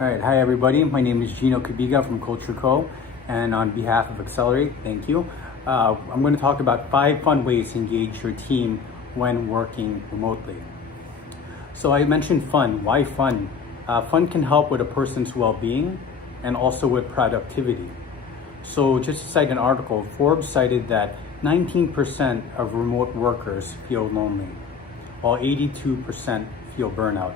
All right, hi everybody. My name is Gino Cabigao from KultureKo, and on behalf of Accelerate, thank you. I'm going to talk about 5 fun ways to engage your team when working remotely. So I mentioned fun. Why fun? Fun can help with a person's well-being and also with productivity. So just to cite an article, Forbes cited that 19% of remote workers feel lonely, while 82% feel burnout.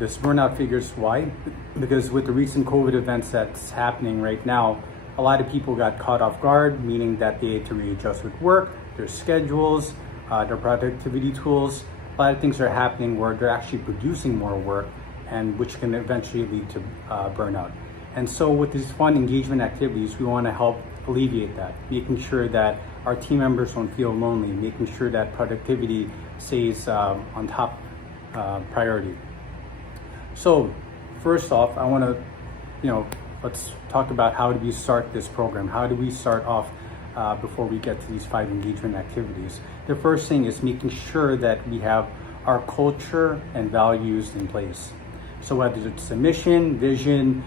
This burnout figures why? Because with the recent COVID events that's happening right now, a lot of people got caught off guard, meaning that they had to readjust with work, their schedules, their productivity tools. A lot of things are happening where they're actually producing more work, and which can eventually lead to burnout. And so with these fun engagement activities, we want to help alleviate that, making sure that our team members don't feel lonely, making sure that productivity stays on top priority. So first off, I want to, let's talk about how do we start this program? How do we start off before we get to these 5 engagement activities? The first thing is making sure that we have our culture and values in place. So whether it's a mission, vision,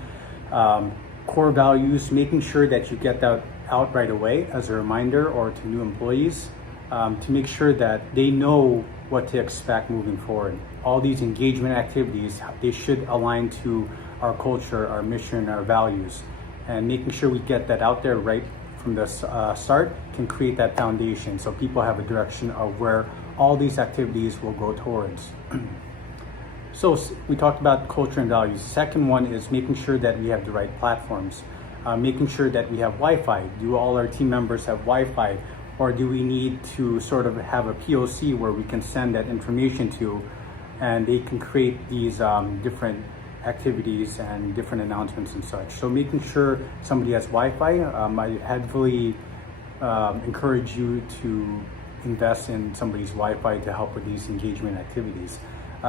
core values, making sure that you get that out right away as a reminder or to new employees to make sure that they know what to expect moving forward. All these engagement activities, they should align to our culture, our mission, our values, and making sure we get that out there right from the start can create that foundation so people have a direction of where all these activities will go towards. So we talked about culture and values. The second one is making sure that we have the right platforms, making sure that we have Wi-Fi. Do all our team members have Wi-Fi? Or do we need to sort of have a POC where we can send that information to, and they can create these different activities and different announcements and such. So making sure somebody has Wi-Fi, I heavily encourage you to invest in somebody's Wi-Fi to help with these engagement activities.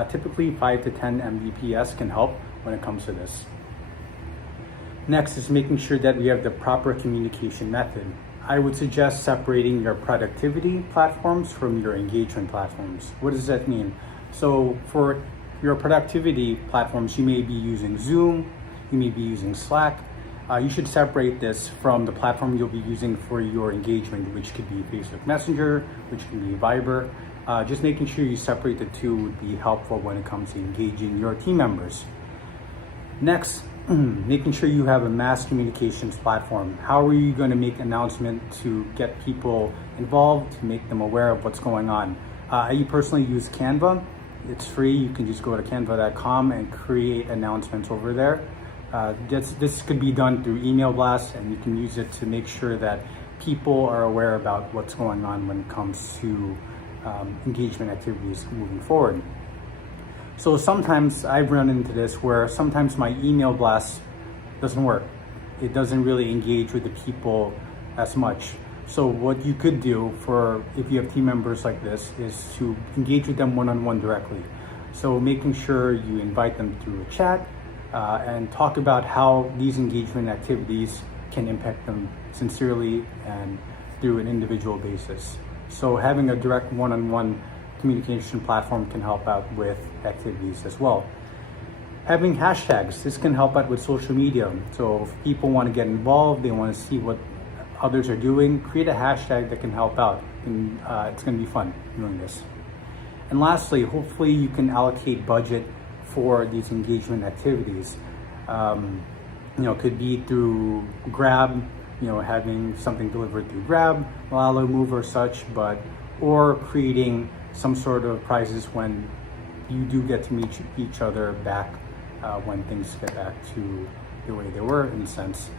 Typically 5 to 10 Mbps can help when it comes to this. Next is making sure that we have the proper communication method. I would suggest separating your productivity platforms from your engagement platforms. What does that mean? So for your productivity platforms, you may be using Zoom, you may be using Slack. You should separate this from the platform you'll be using for your engagement, which could be Facebook Messenger, which can be Viber. Just making sure you separate the two would be helpful when it comes to engaging your team members. Next, making sure you have a mass communications platform. How are you going to make announcements to get people involved, to make them aware of what's going on? I personally use Canva. It's free. You can just go to canva.com and create announcements over there. This could be done through email blasts, and you can use it to make sure that people are aware about what's going on when it comes to engagement activities moving forward. So sometimes I've run into this where sometimes my email blast doesn't work. It doesn't really engage with the people as much. So what you could do for if you have team members like this is to engage with them one-on-one directly. So making sure you invite them through a chat and talk about how these engagement activities can impact them sincerely and through an individual basis. So having a direct one-on-one communication platform can help out with activities as well. Having hashtags, this can help out with social media. So if people want to get involved, they want to see what others are doing, create a hashtag that can help out. And it's going to be fun doing this. And lastly, hopefully you can allocate budget for these engagement activities. Could be through Grab, having something delivered through Grab, Lalo Move or such, or creating some sort of prizes when you do get to meet each other back when things get back to the way they were in a sense.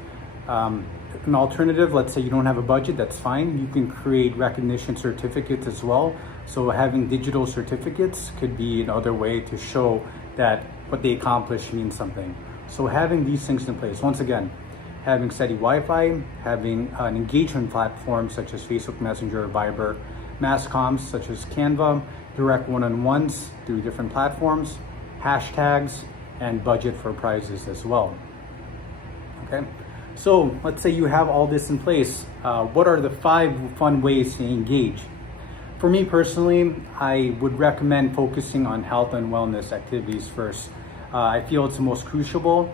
An alternative, let's say you don't have a budget, that's fine. You can create recognition certificates as well. So having digital certificates could be another way to show that what they accomplished means something. So having these things in place, once again, having steady Wi-Fi, having an engagement platform such as Facebook Messenger or Viber, mass comms such as Canva, direct one-on-ones through different platforms, hashtags, and budget for prizes as well. Okay, so let's say you have all this in place. What are the 5 fun ways to engage? For me personally, I would recommend focusing on health and wellness activities first. I feel it's the most crucial,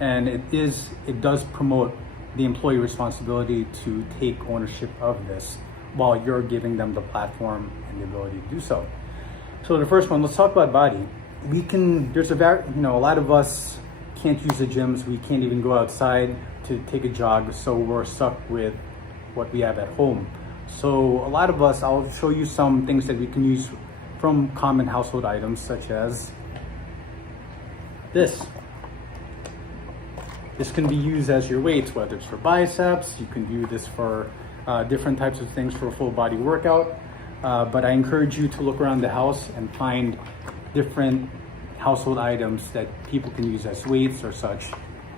and it does promote the employee responsibility to take ownership of this while you're giving them the platform and the ability to do so. So the first one, let's talk about body. A lot of us can't use the gyms. We can't even go outside to take a jog, so we're stuck with what we have at home. So a lot of us, I'll show you some things that we can use from common household items, such as this. This can be used as your weights, whether it's for biceps. You can do this for different types of things for a full body workout. But I encourage you to look around the house and find different household items that people can use as weights or such.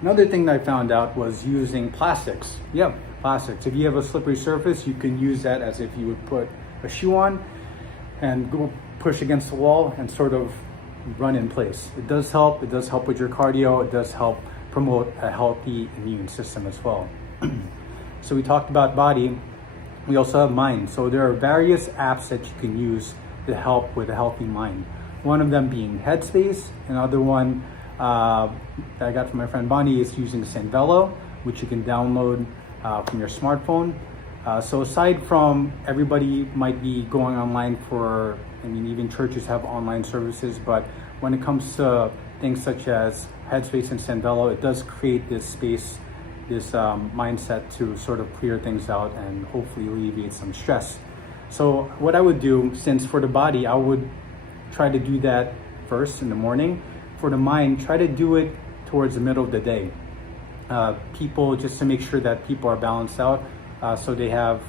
Another thing that I found out was using plastics. Yeah, plastics. If you have a slippery surface, you can use that as if you would put a shoe on and go push against the wall and sort of run in place. It does help. It does help with your cardio. It does help promote a healthy immune system as well. So we talked about body. We also have mind. So there are various apps that you can use to help with a healthy mind. One of them being Headspace. Another one that I got from my friend Bonnie is using Sanvello, which you can download from your smartphone. So aside from everybody might be going online even churches have online services, but when it comes to things such as Headspace and Sanvello, it does create this space, this mindset to sort of clear things out and hopefully alleviate some stress. So what I would do, since for the body, I would try to do that first in the morning. For the mind, try to do it towards the middle of the day. Just to make sure that people are balanced out, so they have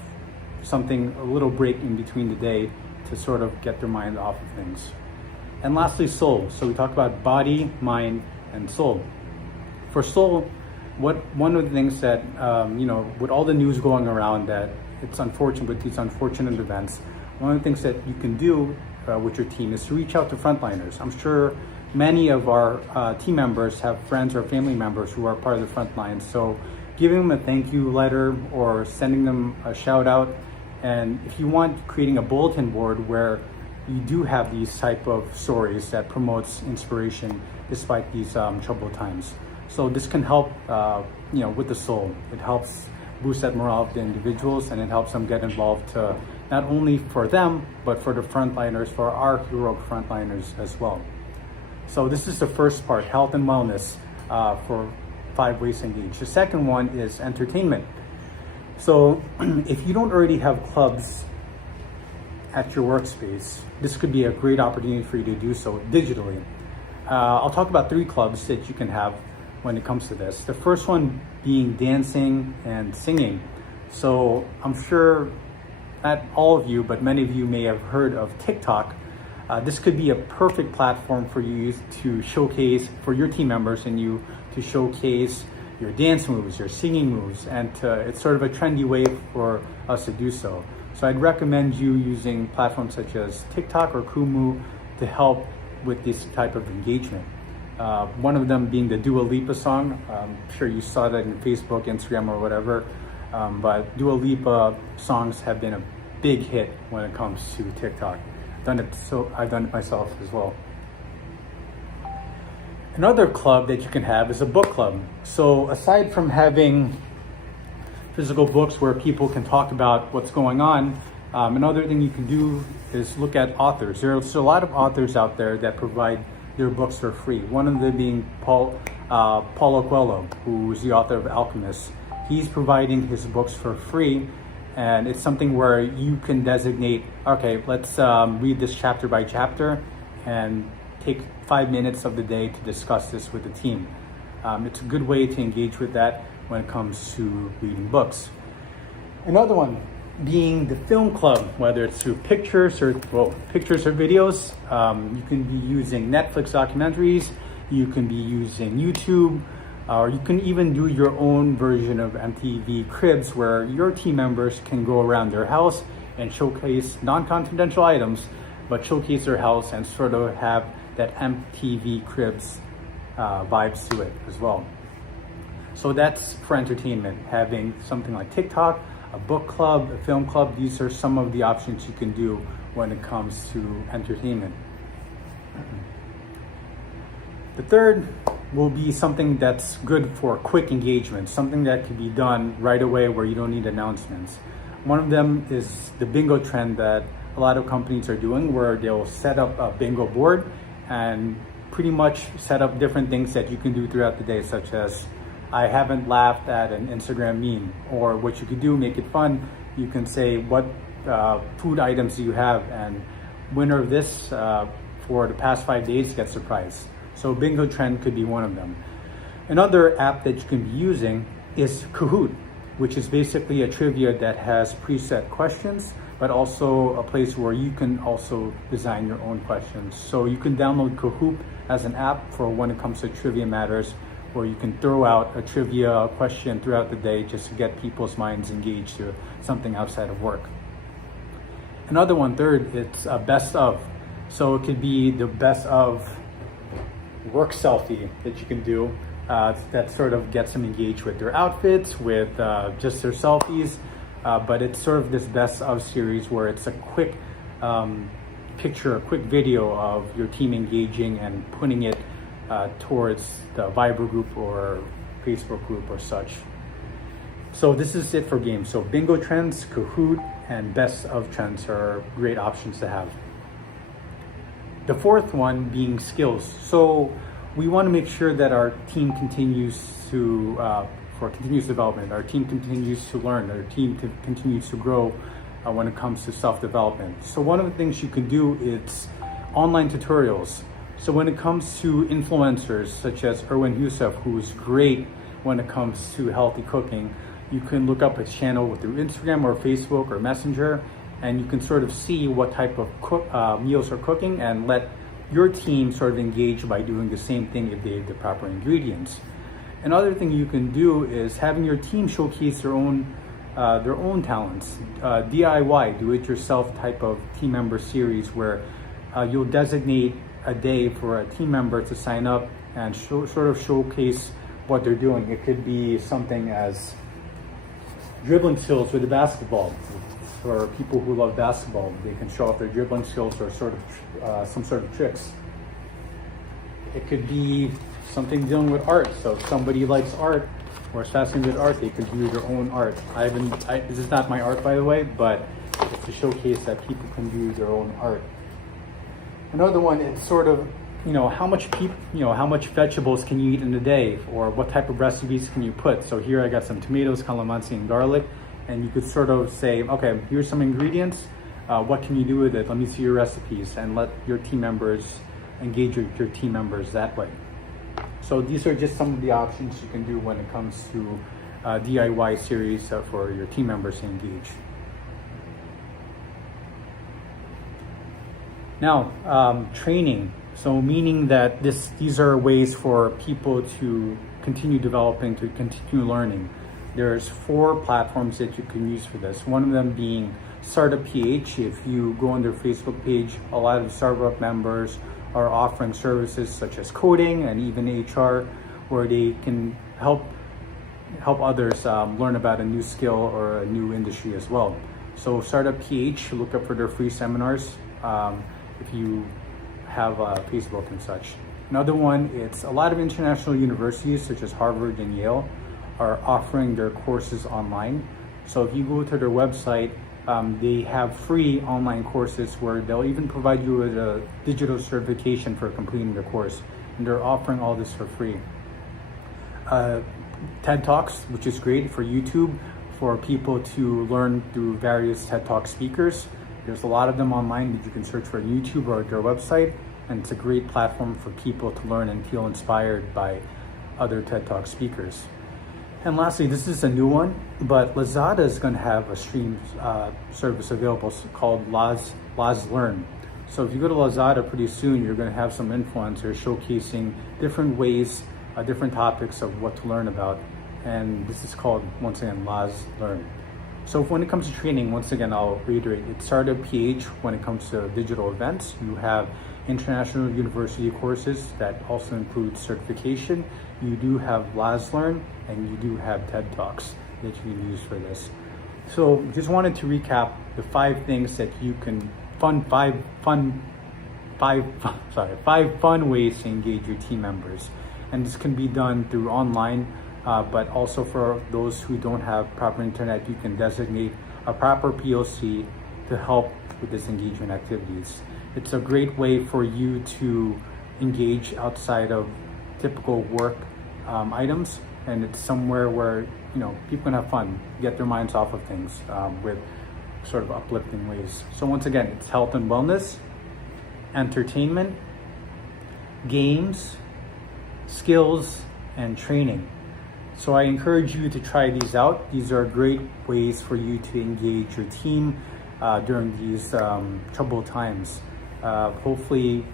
a little break in between the day to sort of get their mind off of things. And lastly, soul. So we talked about body, mind, and soul. For soul, one of the things that, with all the news going around that it's unfortunate with these unfortunate events, one of the things that you can do with your team is to reach out to frontliners. I'm sure many of our team members have friends or family members who are part of the front lines. So giving them a thank you letter or sending them a shout out. And if you want, creating a bulletin board where you do have these type of stories that promotes inspiration despite these troubled times. So this can help, with the soul. It helps boost that morale of the individuals, and it helps them get involved to not only for them, but for the frontliners, for our heroic frontliners as well. So this is the first part, health and wellness, for 5 ways to engage. The second one is entertainment. So if you don't already have clubs at your workspace, this could be a great opportunity for you to do so digitally. I'll talk about 3 clubs that you can have when it comes to this. The first one being dancing and singing. So I'm sure not all of you, but many of you may have heard of TikTok. This could be a perfect platform for you to showcase, for your team members and you to showcase your dance moves, your singing moves, and it's sort of a trendy way for us to do so. So I'd recommend you using platforms such as TikTok or Kumu to help with this type of engagement. One of them being the Dua Lipa song. I'm sure you saw that in Facebook, Instagram, or whatever. But Dua Lipa songs have been a big hit when it comes to TikTok. I've done it myself as well. Another club that you can have is a book club. So aside from having physical books where people can talk about what's going on, another thing you can do is look at authors. There's a lot of authors out there that provide their books for free. One of them being Paulo Coelho, who is the author of Alchemist. He's providing his books for free, and it's something where you can designate, okay, let's read this chapter by chapter and take 5 minutes of the day to discuss this with the team. It's a good way to engage with that when it comes to reading books. Another one being the film club, whether it's through pictures or videos. You can be using Netflix documentaries, you can be using YouTube, or you can even do your own version of MTV Cribs where your team members can go around their house and showcase non-confidential items, but showcase their house and sort of have that MTV Cribs vibes to it as well. So that's for entertainment, having something like TikTok, a book club, a film club. These are some of the options you can do when it comes to entertainment. The third will be something that's good for quick engagement, something that can be done right away where you don't need announcements. One of them is the bingo trend that a lot of companies are doing, where they'll set up a bingo board and pretty much set up different things that you can do throughout the day, such as I haven't laughed at an Instagram meme, or what you could do, make it fun. You can say what food items do you have, and winner of this for the past 5 days gets a prize. So bingo trend could be one of them. Another app that you can be using is Kahoot, which is basically a trivia that has preset questions, but also a place where you can also design your own questions. So you can download Kahoot as an app for when it comes to trivia matters, where you can throw out a trivia question throughout the day just to get people's minds engaged to something outside of work. Another one, third, it's a best of. So it could be the best of work selfie that you can do that sort of gets them engaged with their outfits, with just their selfies, but it's sort of this best of series where it's a quick picture, a quick video of your team engaging and putting it towards the Viber group or Facebook group or such. So this is it for games. So bingo trends, Kahoot, and best of trends are great options to have. The fourth one being skills. So we want to make sure that our team continues to, for continuous development, our team continues to learn, our team continues to grow when it comes to self-development. So one of the things you can do is online tutorials. So when it comes to influencers such as Erwin Youssef, who's great when it comes to healthy cooking, you can look up his channel through Instagram or Facebook or Messenger, and you can sort of see what type of meals are cooking and let your team sort of engage by doing the same thing if they have the proper ingredients. Another thing you can do is having your team showcase their own talents. DIY, do-it-yourself type of team member series where you'll designate a day for a team member to sign up and sort of showcase what they're doing. It could be something as dribbling skills with the basketball. For people who love basketball, they can show off their dribbling skills or some sort of tricks. It could be something dealing with art. So if somebody likes art or is fascinated with art, they could do their own art. This is not my art, by the way, but it's to showcase that people can do their own art. Another one is sort of, how much vegetables can you eat in a day, or what type of recipes can you put? So here I got some tomatoes, calamansi, and garlic. And you could sort of say, okay, here's some ingredients. What can you do with it? Let me see your recipes, and let your team members engage with your team members that way. So these are just some of the options you can do when it comes to DIY series for your team members to engage. Now, training. So meaning that these are ways for people to continue developing, to continue learning. There's 4 platforms that you can use for this. One of them being Startup PH. If you go on their Facebook page, a lot of startup members are offering services such as coding and even HR, where they can help others learn about a new skill or a new industry as well. So Startup PH, look up for their free seminars if you have Facebook and such. Another one, it's a lot of international universities such as Harvard and Yale are offering their courses online. So if you go to their website, they have free online courses where they'll even provide you with a digital certification for completing the course. And they're offering all this for free. TED Talks, which is great for YouTube, for people to learn through various TED Talk speakers. There's a lot of them online that you can search for on YouTube or their website. And it's a great platform for people to learn and feel inspired by other TED Talk speakers. And lastly, this is a new one, but Lazada is going to have a stream service available called Laz Learn. So if you go to Lazada pretty soon, you're going to have some influencers showcasing different ways, different topics of what to learn about. And this is called, once again, Laz Learn. So when it comes to training, once again, I'll reiterate, it's Startup PH when it comes to digital events. You have international university courses that also include certification. You do have LazLearn, and you do have TED Talks that you can use for this. So just wanted to recap the 5 things that you can, 5 fun five fun ways to engage your team members. And this can be done through online, but also for those who don't have proper internet, you can designate a proper POC to help with this engagement activities. It's a great way for you to engage outside of typical work items, and it's somewhere where people can have fun, get their minds off of things with sort of uplifting ways. So once again, it's health and wellness, entertainment, games, skills, and training. So I encourage you to try these out. These are great ways for you to engage your team during these troubled times. Hopefully,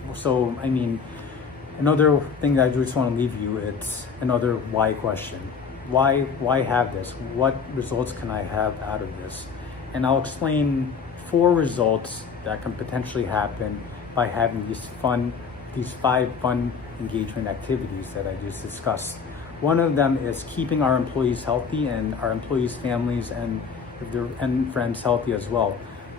another thing that I just want to leave you, it's another why question. Why have this? What results can I have out of this? And I'll explain 4 results that can potentially happen by having these 5 fun engagement activities that I just discussed. One of them is keeping our employees healthy and our employees' families and friends healthy as well.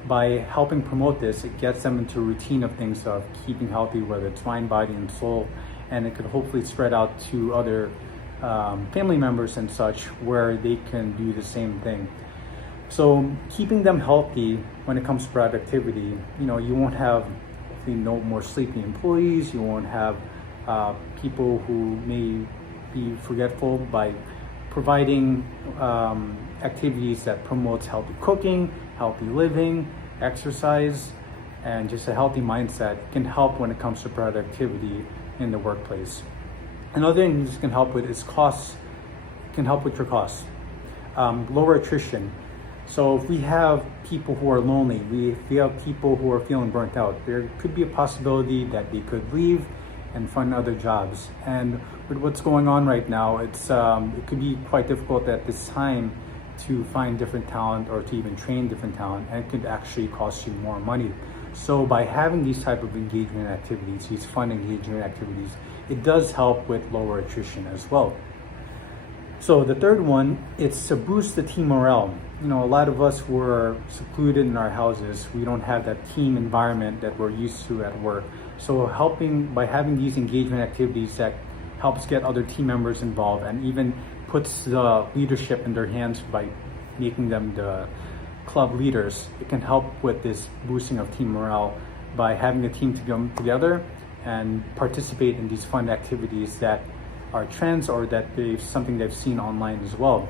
By helping promote this, it gets them into a routine of things of keeping healthy, whether it's mind, body, and soul, and it could hopefully spread out to other family members and such, where they can do the same thing. So keeping them healthy when it comes to productivity, you won't have no more sleepy employees, you won't have people who may be forgetful. By providing activities that promotes healthy cooking, healthy living, exercise, and just a healthy mindset can help when it comes to productivity in the workplace. Another thing this can help with is costs. It can help with your costs. Lower attrition. So if we have people who are lonely, if we have people who are feeling burnt out, there could be a possibility that they could leave and find other jobs. And with what's going on right now, it could be quite difficult at this time to find different talent or to even train different talent, and it could actually cost you more money. So by having these type of engagement activities, these fun engagement activities, it does help with lower attrition as well. So the third one, it's to boost the team morale. A lot of us were secluded in our houses. We don't have that team environment that we're used to at work. So by having these engagement activities that helps get other team members involved and even puts the leadership in their hands by making them the club leaders, it can help with this boosting of team morale by having the team to come together and participate in these fun activities that are trends or that something they've seen online as well.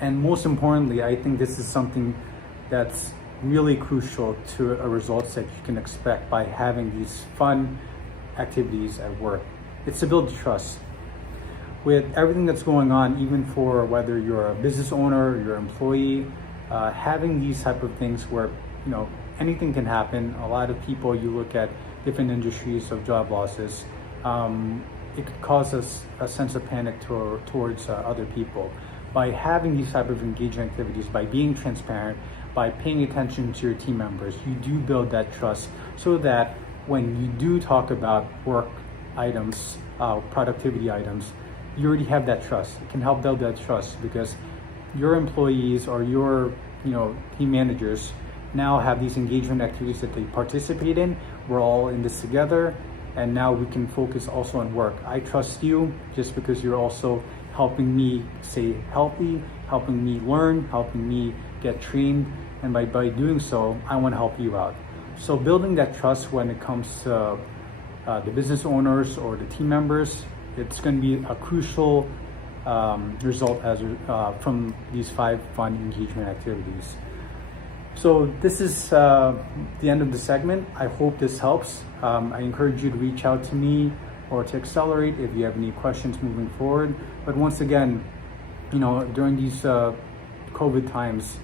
And most importantly, I think this is something that's really crucial to a results that you can expect by having these fun activities at work. It's to build trust. With everything that's going on, even for whether you're a business owner, you're an employee, having these type of things where anything can happen. A lot of people, you look at different industries of job losses, it could cause us a sense of panic towards other people. By having these type of engagement activities, by being transparent, by paying attention to your team members, you do build that trust so that when you do talk about work items, productivity items, you already have that trust. It can help build that trust because your employees or your team managers now have these engagement activities that they participate in. We're all in this together, and now we can focus also on work. I trust you just because you're also helping me stay healthy, helping me learn, helping me get trained, and by doing so, I want to help you out. So building that trust when it comes to the business owners or the team members, it's going to be a crucial result from these 5 fun engagement activities. So this is the end of the segment. I hope this helps. I encourage you to reach out to me or to Accelerate if you have any questions moving forward. But once again, during these COVID times,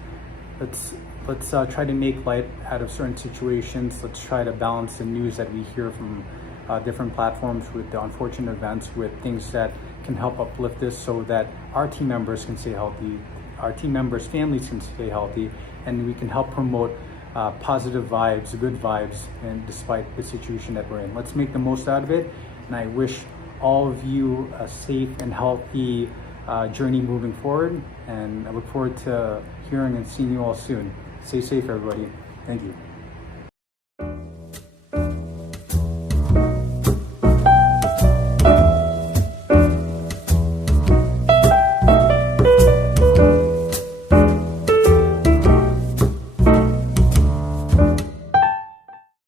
let's try to make light out of certain situations. Let's try to balance the news that we hear from different platforms with the unfortunate events with things that can help uplift this so that our team members can stay healthy, our team members' families can stay healthy, and we can help promote positive vibes, good vibes, and despite the situation that we're in. Let's make the most out of it, and I wish all of you a safe and healthy journey moving forward, and I look forward to hearing and seeing you all soon. Stay safe, everybody. Thank you.